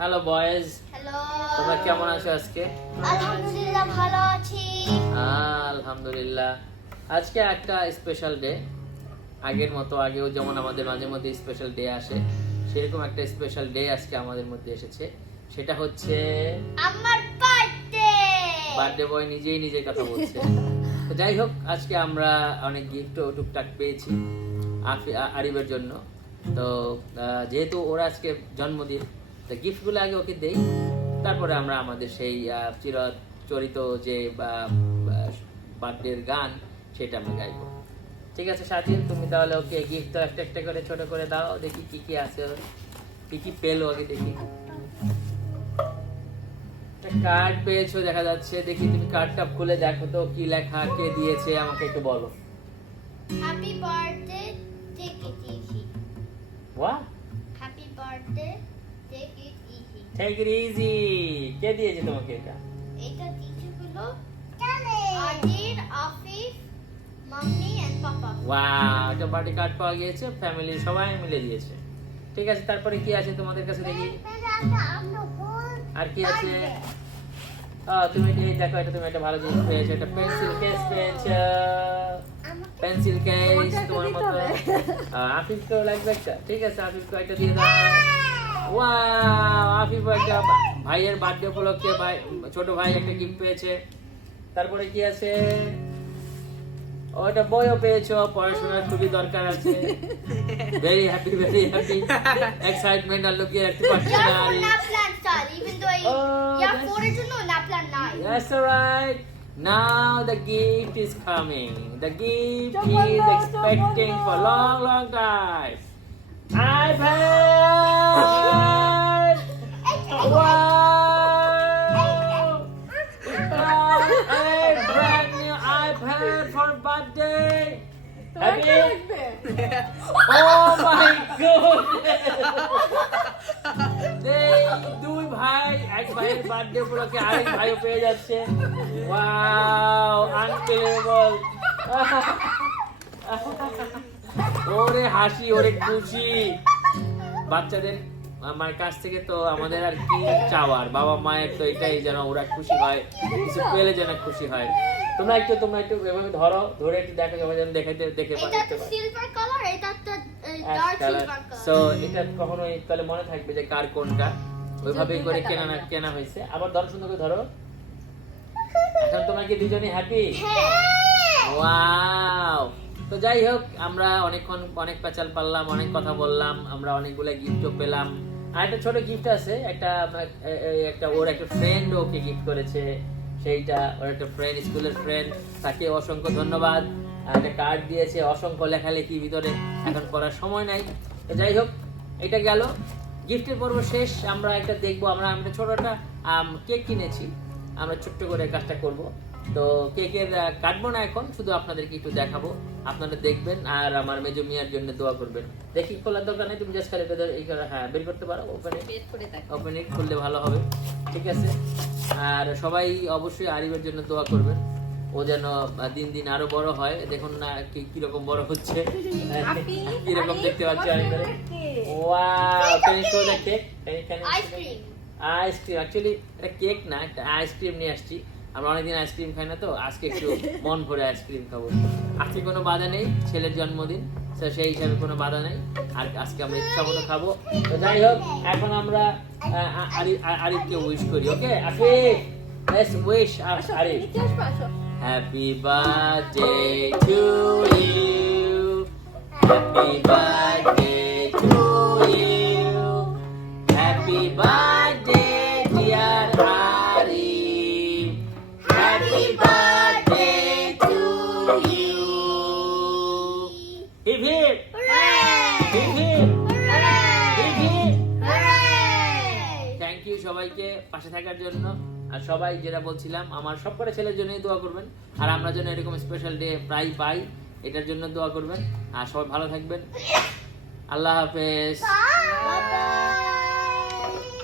Hello boys, hello, তোমরা কেমন আছো আজকে? আলহামদুলিল্লাহ ভালো আছি। আলহামদুলিল্লাহ। আজকে একটা স্পেশাল ডে। আগের মতো আগেও যেমন আমাদের মাঝে মধ্যে স্পেশাল ডে আসে, সেরকম একটা স্পেশাল ডে আজকে আমাদের মধ্যে এসেছে। সেটা হচ্ছে আমার বার্থডে। বার্থডে বয় নিজেই নিজের কথা বলছে। তো যাই হোক, আজকে আমরা অনেক গিফটও টুকটাক পেয়েছি আরিবের জন্য। তো যেহেতু ওর আজকে জন্মদিন, তো গিফটগুলো আগে ওকে দেই, তারপরে আমরা আমাদের সেই চিরাচরিত যে বার্থডের গান সেটা আমরা গাইবো। ঠিক আছে সাজিদ, তুমি তাহলে ওকে গিফট একটা একটা করে ছোট করে দাও, দেখি কি কি আছে, কি কি পেলো আগে দেখি। কার্ড পেয়েছো দেখা যাচ্ছে, দেখি তুমি কার্ডটা খুলে দেখো তো কি লেখা, কে দিয়েছে আমাকে একটু বলো। Happy birthday, take it easy. What? Happy birthday, take it easy. Take it easy. কে দিয়েছে তোমাকে এটা? এটা দিয়েছিল Adir, Afif, mummy and papa. Wow, এটা বার্থডে কার্ড পাওয়া গিয়েছে, ফ্যামিলির সবাই মিলে দিয়েছে। ঠিক আছে, তারপরে কি আছে তোমাদের কাছে দেখি। আর কি আছে? তুমি এই দেখো, এটা তুমি একটা ভালো জিনিস পেয়েছো, একটা পেন্সিল কেস পেয়েছো। পেন্সিল কেস তোমার মতো। আফিফকেও লাগবে একটা। ঠিক আছে, আফিফকে একটা দিয়ে দাও। ওয়াও, আফিফ একটা ভাইয়ের বার্থডে উপলক্ষে ছোট ভাই একটা গিফট পেয়েছে। তারপরে কি আছে? ওটা বইও পেয়েছো, পড়াশোনার খুবই দরকার আছে। Very happy, very happy. Excitement আর লুকিয়ে রাখতে পারছি না। Naplan style, even though for it to know Naplan 9. That's alright. Now the gift is coming. The gift he is expecting for long, long time. iPad! Wow! A brand new iPad for birthday. Happy? Oh my goodness! দুই ভাই, এক ভাইয়ের birthday উপলক্ষে আরেক ভাইও পেয়ে যাচ্ছে। Wow, unbelievable. ওরে হাসি, ওরে খুশি। বাচ্চাদের আমার কাছ থেকে তো আমাদের আর কি চাওয়ার, বাবা মায়ের তো এটাই যেন ওরা খুশি হয়, কিছু পেলে যেন খুশি হয়। তোমরা একটু এভাবে ধরো, ধরে একটু দেখো, সবাই যেন দেখে এটা তো সিলভার কালার, এটা তো ডার্ক সিলভার কালার। সো এটা কখনোই তাহলে মনে থাকবে যে কার কোনটা, ওইভাবেই করে কেনা হয়েছে। আবার ধরো, সুন্দর করে ধরো। এখন তোমরা কি দুজনেই হ্যাপি? ওয়াও। তো যাই হোক, আমরা অনেক পেঁচাল পারলাম, অনেক কথা বললাম, আমরা অনেকগুলো গিফটও পেলাম। আর একটা ছোট গিফট আছে, একটা ওর একটা ফ্রেন্ড ওকে গিফট করেছে। সেইটা ওর একটা ফ্রেন্ড, স্কুলের ফ্রেন্ড, তাকে অসংখ্য ধন্যবাদ। আর একটা কার্ড দিয়েছে, অসংখ্য লেখালেখি ভিতরে, এখন পড়ার সময় নাই। তো যাই হোক, এটা গেল গিফটের পর্ব শেষ। আমরা একটা দেখবো, আমরা ছোট একটা কেক কিনেছি, আমরা ছোট্ট করে কাজটা করব। তো কেকের কাটবো না এখন, শুধু আপনাদেরকে একটু দেখাবো, আপনারা দেখবেন আর আমার মেজো মিয়ার জন্য দোয়া করবেন। দেখি, খোলার দরকার নেই, তুমি জাস্ট খালি হ্যাঁ বের করতে পারো, ওপেনে খুললে ভালো হবে। ঠিক আছে, আর সবাই অবশ্যই আরিবের জন্য দোয়া করবেন, ও যেন দিন দিন আরো বড় হয়। দেখুন না কিরকম বড় হচ্ছে, কিরকম দেখতে পাচ্ছি আরিবের। Wow, can you show the cake? Ice cream. Actually এটা কেক না, একটা আইসক্রিম নিয়ে আসছি। আমরা অনেকদিন আইসক্রিম খাই না, তো আজকে একটু মন ভরে আইসক্রিম খাবো। আজকে কোনো বাধা নেই, ছেলের জন্মদিন, তো সেই হিসাবে কোনো বাধা নেই। আর আজকে আমরা ইচ্ছা মতো খাবো। তো যাই হোক, এখন আমরা আরিফকে উইশ করি। Okay Afif, let's wish Arif. Happy birthday to you, happy birthday to you, happy birthday dear Arif, happy birthday to you. Hip hip, hip hip, hip hip. Thank you সবাইকে পাশে থাকার জন্য। আর সবাই যেটা বলছিলাম, আমার সবকটা ছেলের জন্যই দোয়া করবেন, আর আমরা যেন এরকম স্পেশাল ডে প্রায় পাই, এটার জন্য দোয়া করবেন। আর সবাই ভালো থাকবেন। আল্লাহ হাফেজ।